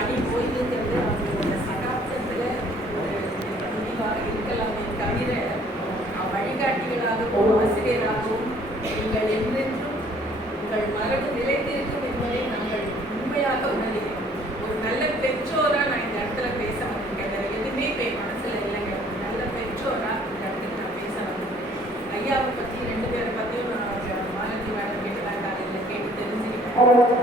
பணி ஓய்வுங்கிறது தவிர வழிகாட்டிகளாகவும் ஆசிரியராகவும் நீங்கள் உங்கள் மரபு நிலைத்திருக்கும் என்பதை நாங்கள் உண்மையாக உணர்கிறோம். ஒரு நல்ல பெற்றோராக நான் இந்த இடத்துல பேச வந்திருக்கேன். வேறு எதுவுமே போய் மனசில் இல்லைங்க. நல்ல பெற்றோராக இந்த இடத்துல நான் பேச வந்திருக்கேன். ஐயாவை பற்றி ரெண்டு பேரை பற்றியும் நான் மாலதி மேடம் கேட்டதாக இல்லை கேட்டு தெரிஞ்சுக்கிட்டேன்.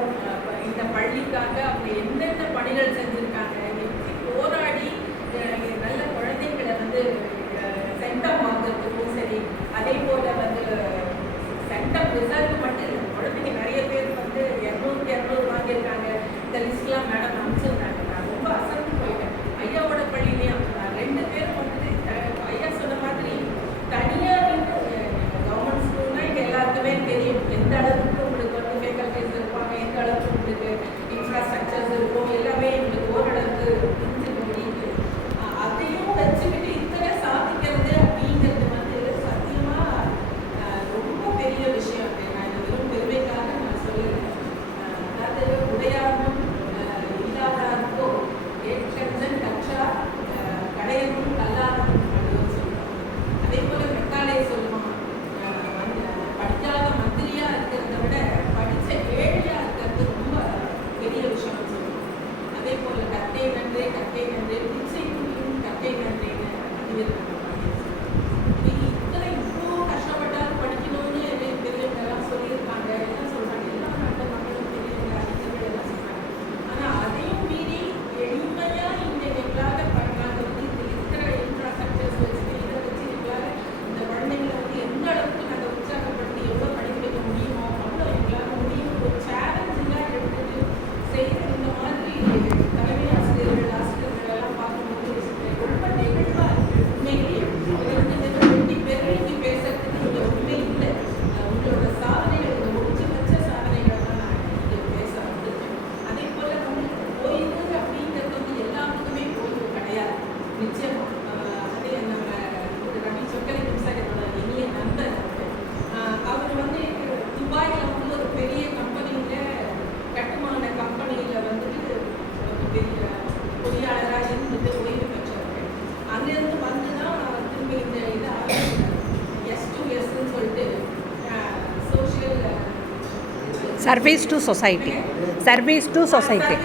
நிச்சயம். அதே நம்ம ரவி சொக்கரை புதுசாகரோட இனிய அவர். வந்து துபாயில் வந்து ஒரு பெரிய கம்பெனியில் கட்டுமான கம்பெனியில் வந்துட்டு ஒரு பெரிய பொறியாளராக இருந்துட்டு ஓய்வு பெற்றவர். அங்கேருந்து வந்து தான் திரும்பி இந்த இதை எஸ் டு எஸ்ன்னு சொல்லிட்டு social service to society service to society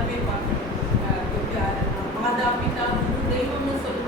எல்லாருமே பார்க்கணும். மாதா பிதா தெய்வம்னு சொல்லி